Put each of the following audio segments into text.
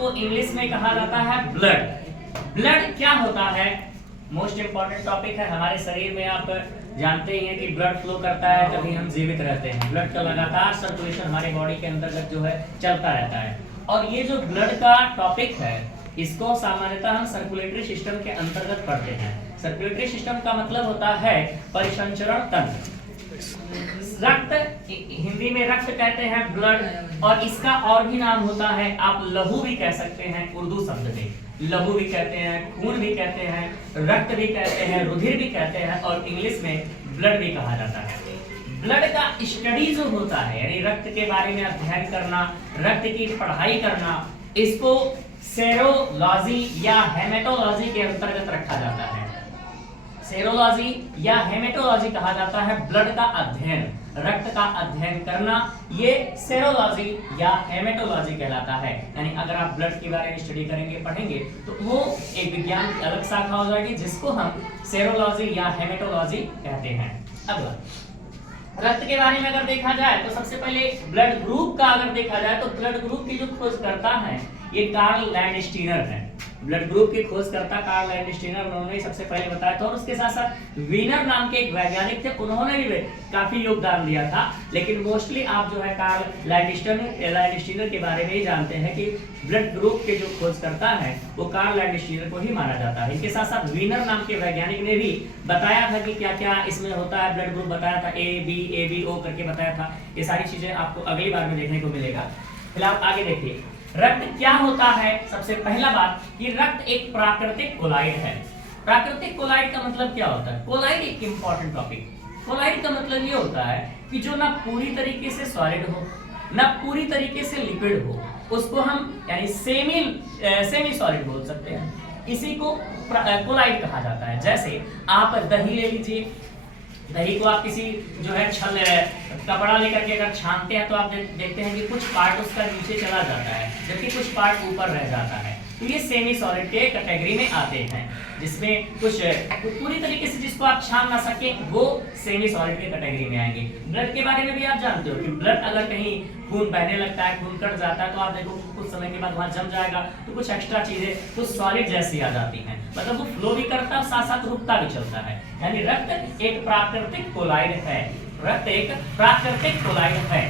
को इंग्लिश में कहा जाता है ब्लड। ब्लड क्या होता है? मोस्ट इंपॉर्टेंट टॉपिक है हमारे शरीर में। आप जानते ही हैं कि ब्लड फ्लो करता है तभी हम जीवित रहते हैं। ब्लड का लगातार सर्कुलेशन हमारे बॉडी के अंतर्गत जो है चलता रहता है। और ये जो ब्लड का टॉपिक है इसको सामान्यतः हम सर्कुलेटरी सिस्टम के अंतर्गत पढ़ते हैं। सर्कुलेटरी सिस्टम का मतलब होता है परिसंचरण तंत्र। रक्त, हिंदी में रक्त कहते हैं ब्लड, और इसका और भी नाम होता है, आप लहू भी कह सकते हैं उर्दू शब्द में। लहू भी कहते हैं, खून भी कहते हैं, रक्त भी कहते हैं, रुधिर भी कहते हैं, और इंग्लिश में ब्लड भी कहा जाता है। ब्लड का स्टडी जो होता है यानी रक्त के बारे में अध्ययन करना, रक्त की पढ़ाई करना, इसको सेरोलॉजी या हेमेटोलॉजी के अंतर्गत रखा जाता है। सेरोलॉजी या हेमेटोलॉजी कहा जाता है ब्लड का अध्ययन, रक्त का अध्ययन करना, ये सेरोलॉजी या हेमेटोलॉजी कहलाता है। यानी अगर आप ब्लड के बारे में स्टडी करेंगे, पढ़ेंगे, तो वो एक विज्ञान की अलग शाखा हो जाएगी जिसको हम सेरोलॉजी या हेमेटोलॉजी कहते हैं। अगला, रक्त के बारे में अगर देखा जाए तो सबसे पहले ब्लड ग्रुप का अगर देखा जाए तो ब्लड ग्रुप की जो खोज करता है ये कार्ल लैंडस्टीनर है। ब्लड ग्रुप की खोजकर्ता कार्ल लैंडस्टीनर, उन्होंने सबसे पहले बताया था। और उसके साथ साथ वीनर नाम के एक वैज्ञानिक थे, उन्होंने भी काफी योगदान दिया था। लेकिन मोस्टली आप जो है कार्ल लैंडस्टीनर के बारे में ही जानते हैं कि ब्लड ग्रुप के जो खोजकर्ता है वो कार्ल लैंडस्टीनर को ही माना जाता है। इनके साथ साथ वीनर नाम के वैज्ञानिक ने भी बताया था कि क्या क्या इसमें होता है। ब्लड ग्रुप बताया था, A B O करके बताया था। ये सारी चीजें आपको अगली बार में देखने को मिलेगा। फिलहाल आगे देखिए, रक्त क्या होता है। सबसे पहला बात कि रक्त एक प्राकृतिक कोलाइड है। प्राकृतिक कोलाइड का मतलब क्या होता है? कोलाइड एक इंपॉर्टेंट टॉपिक। कोलाइड का मतलब ये होता है कि जो ना पूरी तरीके से सॉलिड हो ना पूरी तरीके से लिक्विड हो, उसको हम यानी सेमी सॉलिड बोल सकते हैं। इसी को कोलाइड कहा जाता है। जैसे आप दही ले लीजिए, दही को आप किसी जो है छल कपड़ा लेकर के अगर छानते हैं तो आप देखते हैं कि कुछ पार्ट उसका नीचे चला जाता है जबकि कुछ पार्ट ऊपर रह जाता है। तो ये सेमी सॉलिड के कैटेगरी में आते हैं, जिसमें कुछ पूरी तरीके से जिसको आप छान ना सके वो सेमी सॉलिड के कैटेगरी में आएंगे। ब्लड के बारे में भी आप जानते हो कि ब्लड अगर कहीं खून बहने लगता है, खून कट जाता है, तो आप देखो कुछ समय के बाद वहां जम जाएगा तो कुछ एक्स्ट्रा चीजें कुछ सॉलिड जैसी आ जाती हैं। मतलब वो फ्लो भी करता है, साथ साथ रुकता भी चलता है। यानी रक्त एक प्राकृतिक कोलाइड है। रक्त एक प्राकृतिक कोलाइड है।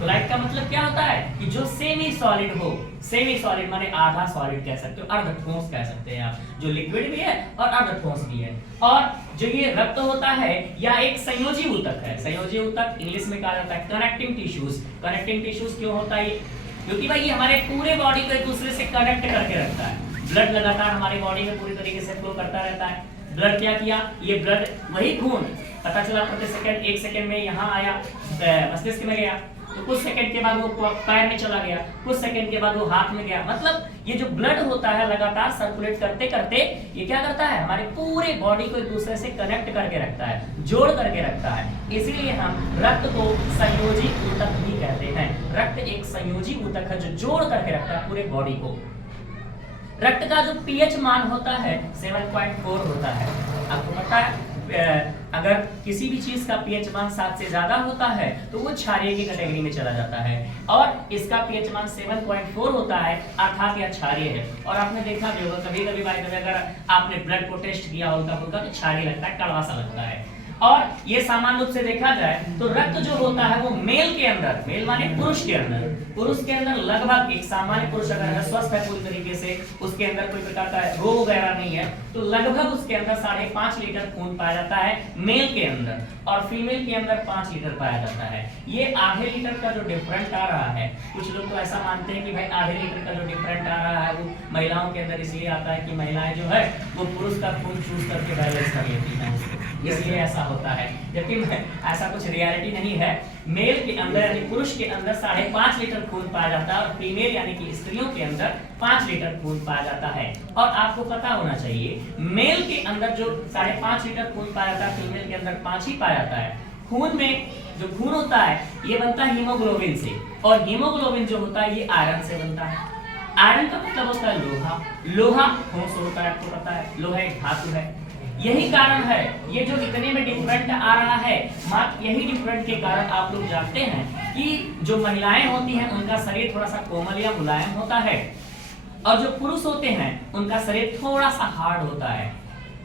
कोलाइड का मतलब क्या होता है कि जो सेमी सॉलिड हो। सेमी सॉलिड माने आधा सॉलिड कह सकते हो, अर्ध ठोस कह सकते हैं आप, जो लिक्विड भी है और अर्ध ठोस भी है। और जो ये रक्त होता है या एक संयोजी ऊतक है। संयोजी ऊतक इंग्लिश में कहा जाता है कनेक्टिंग टिश्यूज। कनेक्टिंग टिश्यूज क्यों होता है? क्योंकि भाई ये हमारे पूरे बॉडी को एक दूसरे से कनेक्ट करके रखता है। ब्लड लगातार हमारी बॉडी में पूरी तरीके से फ्लो करता रहता है। ब्लड क्या किया? ये ब्लड वही खून पता चला प्रति सेकंड 1 सेकंड में यहाँ आया, मस्तिष्क में गया, तो कुछ सेकंड के बाद वो पैर में चला गया, कुछ सेकंड के बाद वो हाथ में गया। मतलब ये जो ब्लड होता है लगातार सर्कुलेट करते करते ये क्या करता है? हमारे पूरे बॉडी को एक दूसरे से कनेक्ट करके रखता है, जोड़ करके रखता है। इसीलिए हम रक्त को संयोजी ऊतक भी कहते हैं। रक्त एक संयोजी ऊतक है जो जोड़ करके रखता है पूरे बॉडी को। रक्त का जो पीएच मान होता है 7.4 होता है। आपको पता है अगर किसी भी चीज का पीएच मान 7 से ज्यादा होता है तो वो क्षारीय की कैटेगरी में चला जाता है, और इसका पीएच मान 7.4 होता है अर्थात यह क्षारीय है। और आपने देखा भी होगा कभी कभी भाई अगर आपने ब्लड को टेस्ट किया होगा तो क्षारीय लगता है, कड़वा सा लगता है। और ये सामान्य रूप से देखा जाए तो रक्त जो होता है वो मेल के अंदर, मेल माने पुरुष के अंदर, पुरुष के अंदर लगभग एक सामान्य पुरुष अगर है स्वस्थ है पूरी तरीके से, उसके अंदर कोई प्रकार का रोग वगैरह नहीं है, तो लगभग उसके अंदर 5.5 लीटर खून पाया जाता है मेल के अंदर, और फीमेल के अंदर 5 लीटर पाया जाता है। ये आधे लीटर का जो डिफरेंट आ रहा है, कुछ लोग तो ऐसा मानते हैं कि भाई आधे लीटर का जो डिफरेंट आ रहा है वो महिलाओं के अंदर इसलिए आता है कि महिलाएं जो है वो पुरुष का खून चूस करके बैलेंस कर लेती हैं, इसलिए ऐसा होता है। जबकि ऐसा कुछ रियलिटी नहीं है। मेल के अंदर यानी पुरुष के अंदर 5.5 लीटर खून पाया जाता है, और फीमेल यानी कि स्त्रियों के अंदर 5 लीटर खून पाया जाता है। और आपको पता होना चाहिए मेल के अंदर जो 5.5 लीटर खून पाया जाता है, फीमेल के अंदर 5 ही पाया जाता है। खून में जो खून होता है ये बनता है हीमोग्लोबिन से, और हीमोग्लोबिन जो होता है ये आयरन से बनता है। आयरन का मतलब होता है लोहा, लोहा ठोस होता है, आपको पता है लोहा एक धातु है। यही कारण है ये जो इतने में डिफरेंट आ रहा है, मात्र यही डिफरेंट के कारण आप लोग जानते हैं कि जो महिलाएं होती हैं उनका शरीर थोड़ा सा कोमल या मुलायम होता है, और जो पुरुष होते हैं उनका शरीर थोड़ा सा हार्ड होता है।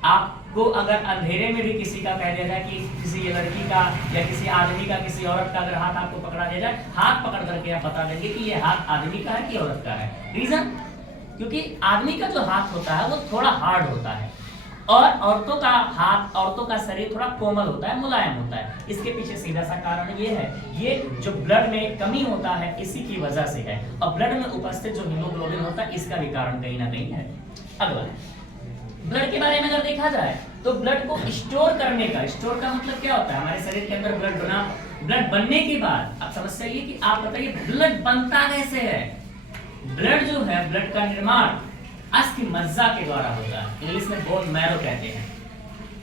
आपको अगर अंधेरे में भी किसी का कह दिया जाए कि किसी लड़की का या किसी आदमी का, किसी औरत का अगर हाथ आपको पकड़ा दिया जाए, हाथ पकड़ करके आप बता देंगे कि ये हाथ आदमी का है कि औरत का है। रीजन, क्योंकि आदमी का जो हाथ होता है वो थोड़ा हार्ड होता है और औरतों का हाथ, औरतों का शरीर थोड़ा कोमल होता है, मुलायम होता है। इसके पीछे सीधा सा कारण ये है, ये जो ब्लड में कमी होता है इसी की वजह से है। और ब्लड में उपस्थित जो हीमोग्लोबिन होता है इसका भी कारण कहीं ना कहीं है। अगला, ब्लड के बारे में अगर देखा जाए तो ब्लड को स्टोर करने का, स्टोर का मतलब क्या होता है, हमारे शरीर के अंदर ब्लड बनने के बाद अब समस्या ये कि आप बताइए ब्लड बनता कैसे है। ब्लड जो है, ब्लड का निर्माण अस्थि मज्जा के द्वारा होता है, इंग्लिश में बोन मैरो कहते हैं।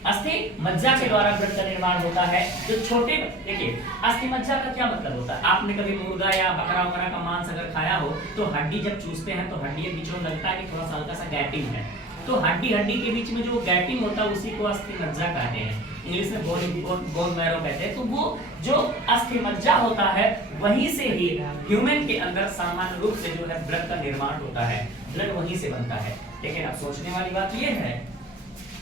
अस्थि मज्जा के द्वारा ब्लड का निर्माण होता है। जो छोटे, देखिए अस्थि मज्जा का क्या मतलब होता है, आपने कभी मुर्गा या बकरा वगैरह का मांस अगर खाया हो तो हड्डी जब चूसते हैं तो हड्डी के बीच में लगता है कि थोड़ा सा हल्का सा गैपिंग है, तो हड्डी के बीच में जो गैपिंग होता है उसी को अस्थि मज्जा कहते हैं, इंग्लिश में बोन मैरो कहते हैं। तो वो जो अस्थि मज्जा होता है वहीं से ही ह्यूमन के अंदर सामान्य रूप से जो है ब्लड का निर्माण होता है, ब्लड वहीं से बनता है। लेकिन अब सोचने वाली बात ये है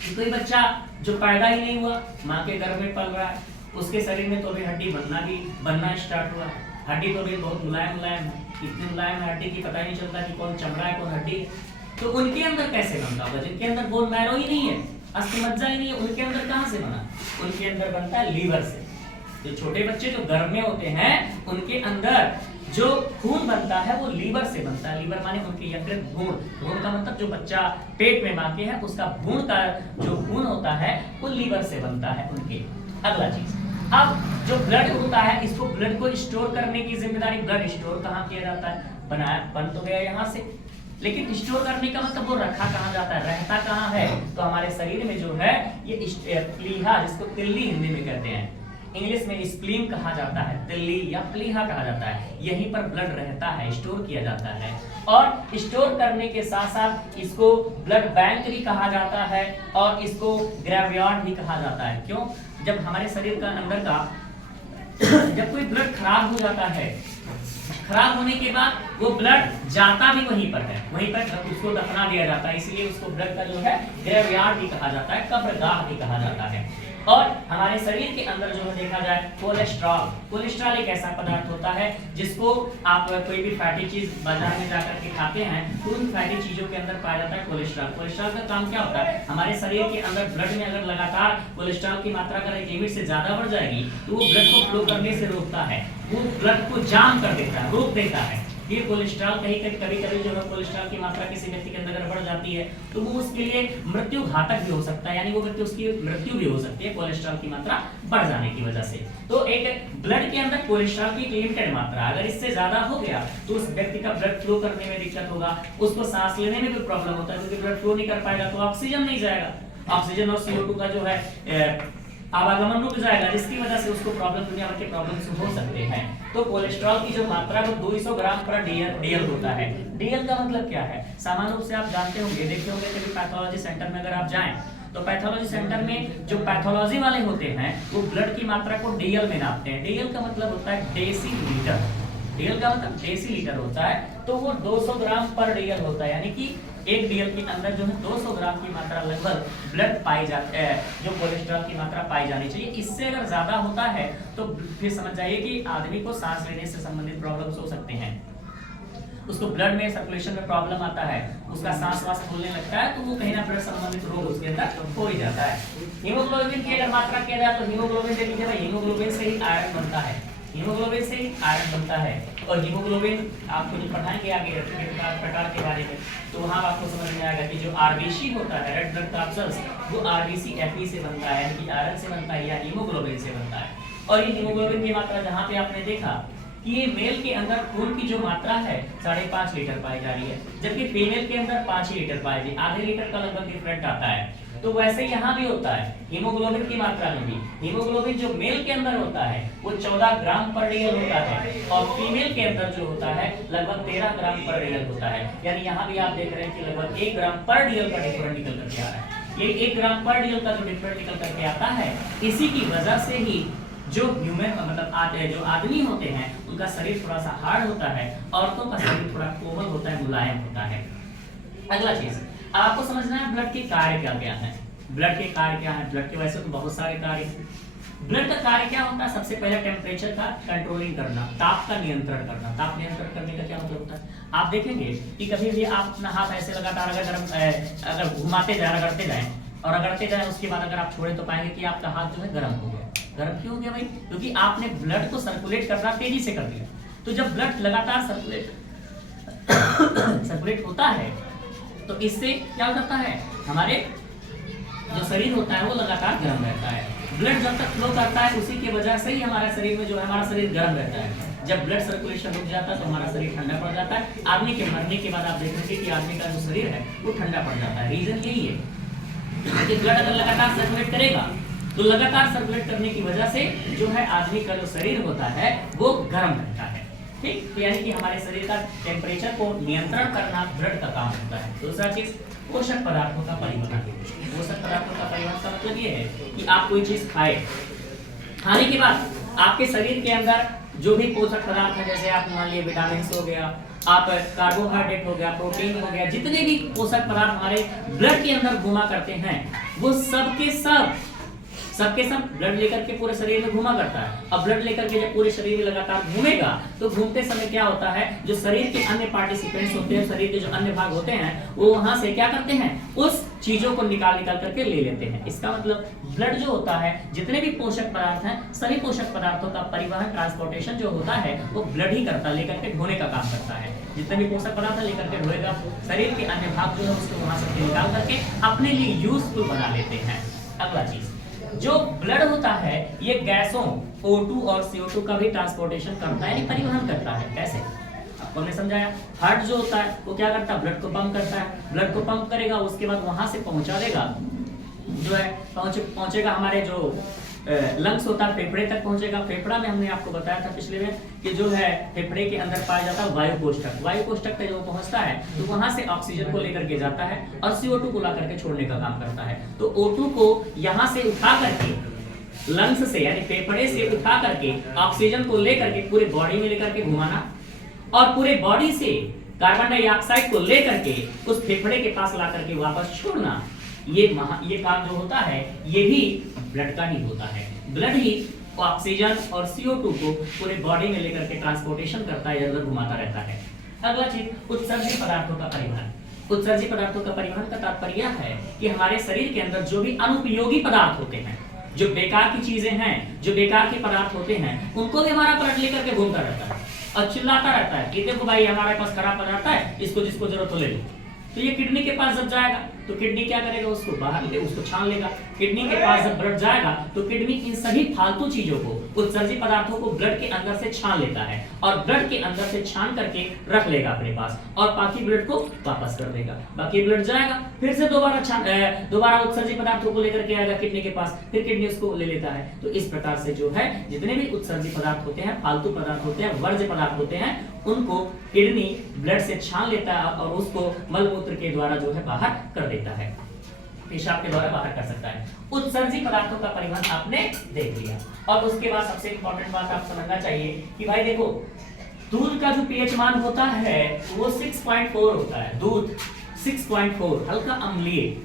कि कोई बच्चा जो पैदा ही नहीं हुआ, माँ के गर्भ में पल रहा है, उसके शरीर में तो अभी हड्डी बनना स्टार्ट हुआ, हड्डी तो अभी बहुत मुलायम है, इतनी मुलायम हड्डी की पता ही नहीं चलता कि कौन चमड़ा है कौन हड्डी, तो उनके अंदर कैसे बनता होगा जिनके अंदर बोन मैरो ही नहीं है, अस्थि मज्जा ही नहीं है, उनके अंदर कहां से बना? उनके अंदर बनता है लीवर से। जो छोटे बच्चे जो गर्भ में होते हैं उनके अंदर जो खून बनता है वो लीवर से बनता है। लीवर माने उनके यकृत भ्रूण, भ्रूण का मतलब जो बच्चा पेट में मां के है उसका भ्रूण का जो खून होता है वो लीवर से बनता है उनके। अगला चीज, अब जो ब्लड होता है इसको, ब्लड को स्टोर करने की जिम्मेदारी, ब्लड स्टोर कहाँ किया जाता है, बन तो गया यहाँ से, लेकिन स्टोर करने का मतलब वो रखा कहाँ जाता है, रहता कहाँ है, तो हमारे शरीर में जो है ये प्लीहा, जिसको तिल्ली हिंदी में कहते हैं, इंग्लिश में स्प्लीन कहा जाता है, तिल्ली या प्लीहा कहा जाता है, यहीं पर ब्लड रहता है, स्टोर किया जाता है। और स्टोर करने के साथ साथ इसको ब्लड बैंक भी कहा जाता है और इसको ग्रेवयार्ड भी कहा जाता है। क्यों? जब हमारे शरीर का अंदर का जब कोई ब्लड खराब हो जाता है, खराब होने के बाद वो ब्लड जाता भी वहीं पर है, वहीं पर उसको दफना दिया जाता है, इसलिए उसको ब्लड का जो है ग्रेवयार्ड भी कहा जाता है, कब्रगाह भी कहा जाता है। और हमारे शरीर के अंदर जो है देखा जाए कोलेस्ट्रॉल एक ऐसा पदार्थ होता है जिसको आप कोई भी फैटी चीज बाजार में जाकर के खाते हैं तो उन फैटी चीजों के अंदर पाया जाता है कोलेस्ट्रॉल। कोलेस्ट्रॉल का काम क्या होता है, हमारे शरीर के अंदर ब्लड में अगर लगातार कोलेस्ट्रॉल की मात्रा अगर एक लिमिट से ज्यादा बढ़ जाएगी तो वो ब्लड को फ्लो करने से रोकता है, वो ब्लड को जाम कर देता है, रोक देता है। ये कोलेस्ट्रॉल कभी जो है कोलेस्ट्रॉल की मात्रा किसी व्यक्ति के अंदर अगर बढ़ जाती है तो वो उसके लिए मृत्यु घातक भी हो सकता है, यानी वो व्यक्ति उसकी मृत्यु भी हो सकती है कोलेस्ट्रॉल की मात्रा बढ़ जाने की वजह से। तो एक ब्लड के अंदर कोलेस्ट्रॉल की लिमिटेड मात्रा, अगर इससे ज्यादा हो गया तो उस व्यक्ति का ब्लड फ्लो करने में दिक्कत होगा, उसको सांस लेने में भी प्रॉब्लम होता है, क्योंकि ब्लड फ्लो नहीं कर पाएगा तो ऑक्सीजन नहीं जाएगा, ऑक्सीजन और CO2 का जो है आवागमन रुक जाएगा, जिसकी वजह से उसको प्रॉब्लम, दुनिया भर के प्रॉब्लम्स हो सकते हैं। तो कोलेस्ट्रॉल की जो मात्रा वो 200 ग्राम पर DL होता है। DL का मतलब क्या है, सामान्य रूप से आप जानते होंगे, देखे होंगे कभी पैथोलॉजी सेंटर में अगर आप जाएं तो पैथोलॉजी सेंटर में जो पैथोलॉजी वाले होते हैं वो ब्लड की मात्रा को DL में नापते हैं। DL का मतलब होता है डेसीलीटर, DL का मतलब डेसीलीटर होता है, तो वो 200 ग्राम पर DL होता है, यानी कि एक DL के अंदर जो है 200 ग्राम की मात्रा लगभग ब्लड पाई जाती है, जो कोलेस्ट्रॉल की मात्रा पाई जानी चाहिए। इससे अगर ज्यादा होता है तो फिर समझ जाइए कि आदमी को सांस लेने से संबंधित प्रॉब्लम्स हो सकते हैं, उसको ब्लड में सर्कुलेशन में प्रॉब्लम आता है, उसका सांस वास फूलने लगता है, तो वो कहीं ना ब्लड संबंधित रोग उसके अंदर हो ही जाता है। हीमोग्लोबिन की अगर मात्रा किया जाए तो हीमोग्लोबिन देख लीजिए भाई, हीमोग्लोबिन से ही आयरन बनता है, हीमोग्लोबिन से ही आयरन बनता है। और हीमोग्लोबिन आपको जो पढ़ाएंगे आगे प्रकार के बारे में तो वहाँ आपको समझ में आएगा कि जो RBC होता है, रेड ब्लड कॉर्पस्कल्स, वो RBC Fe से बनता है, यानी कि आयरन से बनता है या हीमोग्लोबिन से बनता है। और ये हीमोग्लोबिन की मात्रा जहाँ पे आपने देखा कि ये मेल के अंदर खून की जो मात्रा है 5.5 लीटर पाई जा रही है, जबकि फीमेल के अंदर 5 लीटर पाई जाती है, आधे लीटर का लगभग डिफरेंट आता है। तो वैसे यहाँ भी होता है हीमोग्लोबिन की मात्रा में भी, हीमोग्लोबिन जो मेल के अंदर होता है वो 14 ग्राम पर DL होता है और फीमेल के अंदर जो होता है लगभग 13 ग्राम पर DL होता है। यानी यहाँ भी आप देख रहे हैं कि लगभग 1 ग्राम पर DL का डिफरेंट निकल करके आ रहा है। ये 1 ग्राम पर DL का जो डिफरेंट निकल करके आता है, इसी की वजह से ही जो ह्यूमन मतलब जो आदमी होते हैं उनका शरीर थोड़ा सा हार्ड होता है, औरतों का शरीर थोड़ा कोमल होता है, मुलायम होता है। अगला चीज, अब आपको समझना है ब्लड के कार्य क्या क्या है। ब्लड के कार्य क्या है? ब्लड के वैसे तो बहुत सारे कार्य हैं। ब्लड का कार्य क्या होता है? सबसे पहले टेम्परेचर का कंट्रोलिंग करना, ताप का नियंत्रण करना। ताप नियंत्रण करने का क्या मतलब होता है? आप देखेंगे कि कभी भी आप अपना हाथ ऐसे लगातार अगर घुमाते जाए, रगड़ते जाए और रगड़ते जाए, उसके बाद अगर आप छोड़े तो पाएंगे कि आपका हाथ जो है गर्म हो गया। गर्म क्यों हो गया भाई? क्योंकि आपने ब्लड को सर्कुलेट करना तेजी से कर दिया। तो जब ब्लड लगातार सर्कुलेट होता है तो इससे क्या होता है, हमारे जो शरीर होता है वो लगातार गर्म रहता है। ब्लड जब तक फ्लो करता है उसी की वजह से ही हमारे शरीर में जो है हमारा शरीर गर्म रहता है। जब ब्लड सर्कुलेशन रुक जाता है तो हमारा शरीर ठंडा पड़ जाता है। आदमी के मरने के बाद आप देखेंगे कि आदमी का जो शरीर है वो ठंडा पड़ जाता है। रीजन यही है कि ब्लड अगर लगातार सर्कुलेट करेगा तो लगातार सर्कुलेट करने की वजह से जो है आदमी का जो शरीर होता है वो गर्म रहता है। ठीक, यानी कि हमारे शरीर का टेम्परेचर को नियंत्रण करना ब्लड का काम होता है। दूसरा चीज, पोषक पदार्थों का परिवहन। पोषक पदार्थों का परिवहन का मतलब ये है कि आप कोई चीज खाए, खाने के बाद आपके शरीर के अंदर जो भी पोषक पदार्थ है, जैसे आप मान लिए विटामिन हो गया, आप कार्बोहाइड्रेट हो गया, प्रोटीन हो गया, जितने भी पोषक पदार्थ हमारे ब्लड के अंदर घुमा करते हैं वो सबके सब ब्लड लेकर के पूरे शरीर में घुमा करता है। अब ब्लड लेकर के जब पूरे शरीर में लगातार घूमेगा तो घूमते समय क्या होता है, जो शरीर के अन्य पार्टिसिपेंट्स होते हैं, शरीर के जो अन्य भाग होते हैं वो वहां से क्या करते हैं, उस चीजों को निकाल करके ले लेते हैं। इसका मतलब ब्लड जो होता है, जितने भी पोषक पदार्थ हैं, सभी पोषक पदार्थों का परिवहन, ट्रांसपोर्टेशन जो होता है वो ब्लड ही करता है, लेकर के ढोने का काम करता है। जितने भी पोषक पदार्थ लेकर के ढोएगा, शरीर के अन्य भाग जो है उसको वहां से निकाल करके अपने लिए यूजफुल बना लेते हैं। अगला चीज, जो ब्लड होता है ये गैसों O2 और CO2 का भी ट्रांसपोर्टेशन करता है, यानी परिवहन करता है। कैसे? आपको हमने समझाया। हार्ट जो होता है वो क्या करता है, ब्लड को पंप करता है। ब्लड को पंप करेगा, उसके बाद वहां से पहुंचा देगा, जो है पहुंचेगा हमारे जो लंग्स होता है, फेफड़े तक पहुंचेगा। फेफड़ा में हमने आपको बताया था पिछले में कि जो है फेफड़े के अंदर पाया जाता है वायु कोष्ठक। वायु कोष्ठक पे जब पहुंचता है तो वहां से ऑक्सीजन को लेकर के जाता है और CO2 को ला करके छोड़ने का काम करता है। तो O2 को यहां से उठा करके लंग्स से, यानी फेफड़े से उठा करके ऑक्सीजन को लेकर के पूरे बॉडी में लेकर के घुमाना और पूरे बॉडी से कार्बन डाइऑक्साइड को लेकर के उस फेफड़े के पास ला करके वापस छोड़ना, ये काम जो होता है ये भी ब्लड का ही होता है। ब्लड ही ऑक्सीजन और CO2 को पूरे बॉडी में लेकर के ट्रांसपोर्टेशन करता है, इधर घुमाता रहता है। अगला चीज, उत्सर्जी पदार्थों का परिवहन। उत्सर्जी पदार्थों का परिवहन का तात्पर्य है कि हमारे शरीर के अंदर जो भी अनुपयोगी पदार्थ होते हैं, जो बेकार की चीजें हैं, जो बेकार के पदार्थ होते हैं, उनको भी हमारा ब्लड लेकर के घूमता रहता है और चिल्लाता रहता है कि देखो भाई हमारे पास खराब पदार्थ है, इसको जिसको जरूरत हो ले लो। तो ये किडनी के पास जब जाएगा तो किडनी क्या करेगा, उसको बाहर ले, उसको छान लेगा। किडनी के पास जब ब्लड जाएगा तो किडनी इन सभी फालतू चीजों को, उत्सर्जी पदार्थों को ब्लड के अंदर से छान लेता है और ब्लड के अंदर से छान करके रख लेगा अपने पास और बाकी ब्लड को वापस कर देगा। बाकी ब्लड जाएगा, फिर से दोबारा उत्सर्जी पदार्थों को लेकर के आएगा किडनी के पास, फिर किडनी उसको ले लेता है। तो इस प्रकार से जो है जितने भी उत्सर्जी पदार्थ होते हैं, फालतू पदार्थ होते हैं, वर्ज्य पदार्थ होते हैं, उनको किडनी ब्लड से छान लेता है और उसको मलमूत्र के द्वारा जो है बाहर कर देता है, पेशाब के द्वारा बाहर कर सकता है। उत्सर्जी पदार्थों का परिवहन आपने देख लिया। और उसके बाद सबसे इंपॉर्टेंट बात आप समझना चाहिए कि भाई देखो, दूध का जो पीएच मान होता है वो 6.4 होता है। दूध 6.4 हल्का अम्लीय,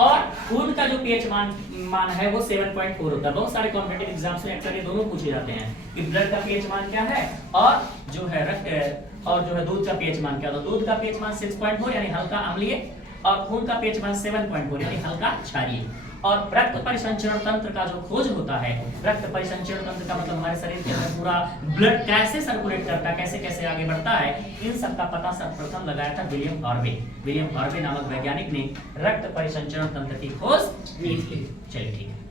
और खून का जो पीएच मान है वो 7.4 होता है। बहुत सारे कॉम्पिटिटिव एग्जाम्स में अक्सर ये दोनों पूछे जाते हैं कि ब्लड का पीएच मान क्या है और जो है रक्त और जो है दूध का पीएच मान क्या होता है। दूध का पीएच मान 6.4 यानी हल्का अम्लीय और खून का पीएच मान 7.4 यानी हल्का क्षारीय। और रक्त परिसंचरण तंत्र का जो खोज होता है, रक्त परिसंचरण तंत्र का मतलब हमारे शरीर के अंदर पूरा ब्लड कैसे सर्कुलेट करता है, कैसे कैसे आगे बढ़ता है, इन सब का पता सर्वप्रथम लगाया था विलियम हार्वे। विलियम हार्वे नामक वैज्ञानिक ने रक्त परिसंचरण तंत्र की खोज की थी। चलिए ठीक है।